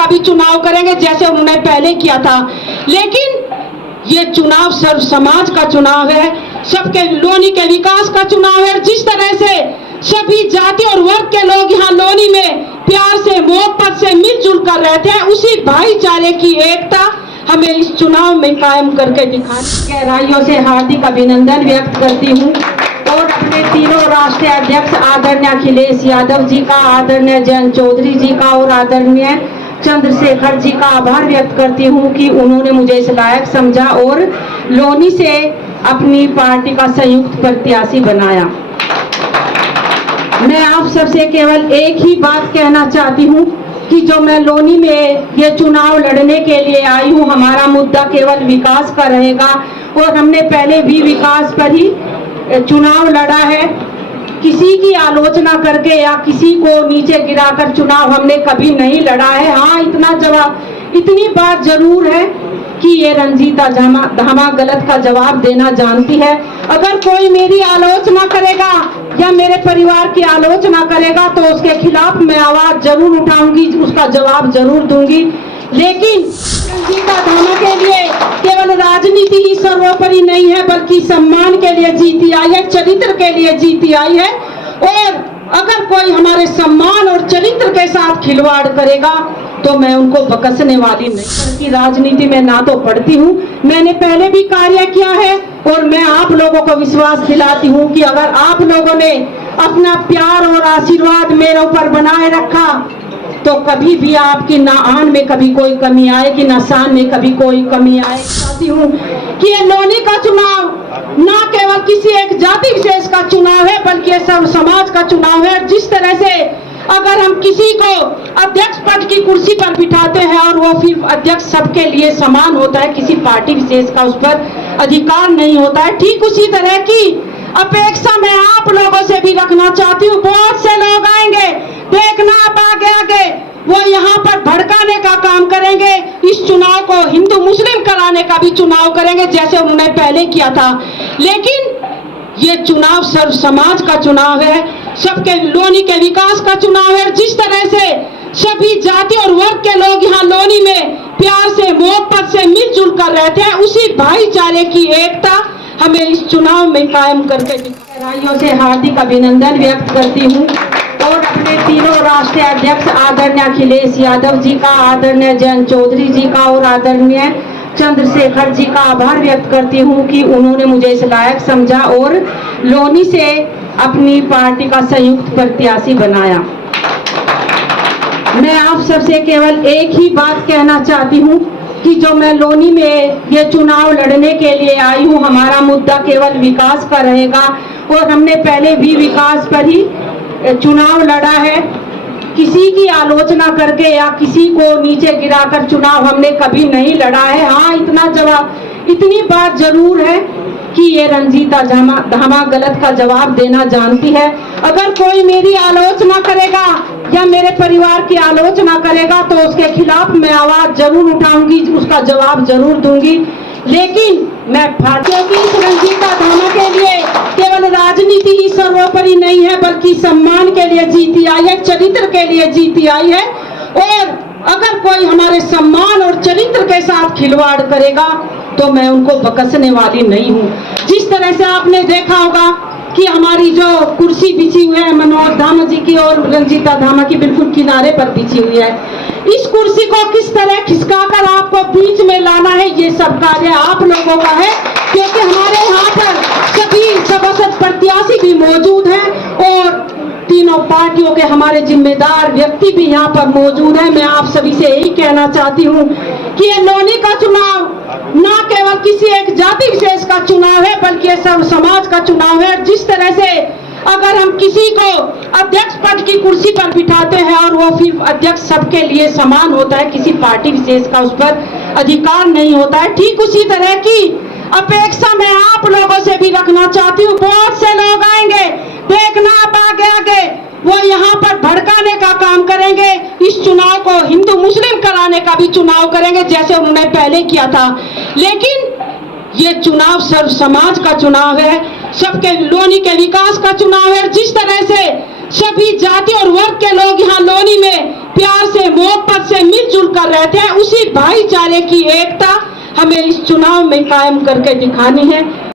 का भी चुनाव करेंगे जैसे उन्होंने पहले किया था। लेकिन ये चुनाव सर्व समाज का चुनाव है, सबके लोनी के विकास का चुनाव है। जिस तरह से सभी जाति और वर्ग के लोग यहाँ लोनी में प्यार से मोहब्बत से मिलजुल कर रहते हैं, उसी भाईचारे की एकता हमें इस चुनाव में कायम करके दिखानी। गहराइयों से हार्दिक अभिनंदन व्यक्त करती हूँ और अपने तीनों राष्ट्रीय अध्यक्ष आदरणीय अखिलेश यादव जी का, आदरणीय जयंत चौधरी जी का और आदरणीय चंद्रशेखर जी का आभार व्यक्त करती हूँ कि उन्होंने मुझे इस लायक समझा और लोनी से अपनी पार्टी का संयुक्त प्रत्याशी बनाया। मैं आप सबसे केवल एक ही बात कहना चाहती हूँ कि जो मैं लोनी में ये चुनाव लड़ने के लिए आई हूँ, हमारा मुद्दा केवल विकास का रहेगा और हमने पहले भी विकास पर ही चुनाव लड़ा है। किसी की आलोचना करके या किसी को नीचे गिराकर चुनाव हमने कभी नहीं लड़ा है। हाँ, इतनी बात जरूर है कि ये रंजीता धामा गलत का जवाब देना जानती है। अगर कोई मेरी आलोचना करेगा या मेरे परिवार की आलोचना करेगा तो उसके खिलाफ मैं आवाज जरूर उठाऊंगी, उसका जवाब जरूर दूंगी। लेकिन रंजीता धामा के लिए केवल राजनीति ही सर्वोपरि नहीं है, बल्कि सम्मान के लिए जीती आई है, चरित्र के लिए जीती आई है। और अगर कोई हमारे सम्मान और चरित्र के साथ खिलवाड़ करेगा तो मैं उनको बकसने वाली नहीं। कि राजनीति में ना तो पढ़ती हूँ, मैंने पहले भी कार्य किया है और मैं आप लोगों को विश्वास दिलाती हूँ कि अगर आप लोगों ने अपना प्यार और आशीर्वाद मेरे ऊपर बनाए रखा तो कभी भी आपकी ना आन में कभी कोई कमी आएगी, ना शान में कभी कोई कमी आएगी। चाहती हूँ कि ये लोनी का चुनाव ना केवल किसी एक जाति विशेष का चुनाव है, बल्कि ये सब समाज का चुनाव है। जिस तरह से अगर हम किसी को अध्यक्ष पद की कुर्सी पर बिठाते हैं और वो फिर अध्यक्ष सबके लिए समान होता है, किसी पार्टी विशेष का उस पर अधिकार नहीं होता है, ठीक उसी तरह की अपेक्षा मैं आप लोगों से भी रखना चाहती हूँ। बहुत से लोग आएंगे, देखना आप आगे आगे वो यहाँ पर भड़काने का काम करेंगे, इस चुनाव को हिंदू मुस्लिम कराने का भी चुनाव करेंगे जैसे उन्होंने पहले किया था। लेकिन ये चुनाव सर्व समाज का चुनाव है, सबके लोनी के विकास का चुनाव है। जिस तरह से सभी जाति और वर्ग के लोग यहाँ लोनी में प्यार से मोहब्बत से मिलजुल कर रहते हैं, उसी भाईचारे की एकता हमें इस चुनाव में कायम करके गहराइयों से हार्दिक अभिनंदन व्यक्त करती हूँ और अपने तीनों राष्ट्रीय अध्यक्ष आदरणीय अखिलेश यादव जी का, आदरणीय जयंत चौधरी जी का और आदरणीय चंद्रशेखर जी का आभार व्यक्त करती हूँ कि उन्होंने मुझे इस लायक समझा और लोनी से अपनी पार्टी का संयुक्त प्रत्याशी बनाया। मैं आप सबसे केवल एक ही बात कहना चाहती हूँ कि जो मैं लोनी में ये चुनाव लड़ने के लिए आई हूँ, हमारा मुद्दा केवल विकास का रहेगा और हमने पहले भी विकास पर ही चुनाव लड़ा है। किसी की आलोचना करके या किसी को नीचे गिराकर चुनाव हमने कभी नहीं लड़ा है। हाँ, इतनी बात जरूर है कि ये रंजीता धामा गलत का जवाब देना जानती है। अगर कोई मेरी आलोचना करेगा या मेरे परिवार की आलोचना करेगा तो उसके खिलाफ मैं आवाज जरूर उठाऊंगी, उसका जवाब जरूर दूंगी। लेकिन मैं भारतीयों की इस रंजीता धामा के लिए केवल राजनीति ही सर्वोपरि नहीं है, बल्कि सम्मान के लिए जीती आई है, चरित्र के लिए जीती आई है। और अगर कोई हमारे सम्मान और चरित्र के साथ खिलवाड़ करेगा तो मैं उनको बकसने वाली नहीं हूँ। जिस तरह से आपने देखा होगा कि हमारी जो कुर्सी बिछी हुई है मनोज धामा जी की और रंजीता धामा की बिल्कुल किनारे पर बिछी हुई है, इस कुर्सी को किस तरह खिसकाकर आपको बीच में लाना है, ये सब कार्य आप लोगों का है। क्योंकि हमारे यहाँ पर सभी सभासद प्रत्याशी भी मौजूद हैं और तीनों पार्टियों के हमारे जिम्मेदार व्यक्ति भी यहाँ पर मौजूद हैं। मैं आप सभी से यही कहना चाहती हूँ कि ये लोनी का चुनाव ना केवल किसी एक जाति विशेष का चुनाव है, बल्कि ये सब समाज का चुनाव है। जिस तरह से अगर हम किसी को अध्यक्ष पद की कुर्सी पर बिठाते हैं और वो फिर अध्यक्ष सबके लिए समान होता है, किसी पार्टी विशेष का उस पर अधिकार नहीं होता है, ठीक उसी तरह की अपेक्षा मैं आप लोगों से भी रखना चाहती हूँ। बहुत से लोग आएंगे, देखना आप आगे आगे वो यहाँ पर भड़काने का काम करेंगे, इस चुनाव को हिंदू मुस्लिम कराने का भी चुनाव करेंगे जैसे उन्होंने पहले किया था। लेकिन ये चुनाव सर्व समाज का चुनाव है, सबके लोनी के विकास का चुनाव है। जिस तरह से सभी जाति और वर्ग के लोग यहाँ लोनी में प्यार से मोहब्बत से मिलजुल मिलजुल कर रहते हैं, उसी भाईचारे की एकता हमें इस चुनाव में कायम करके दिखानी है।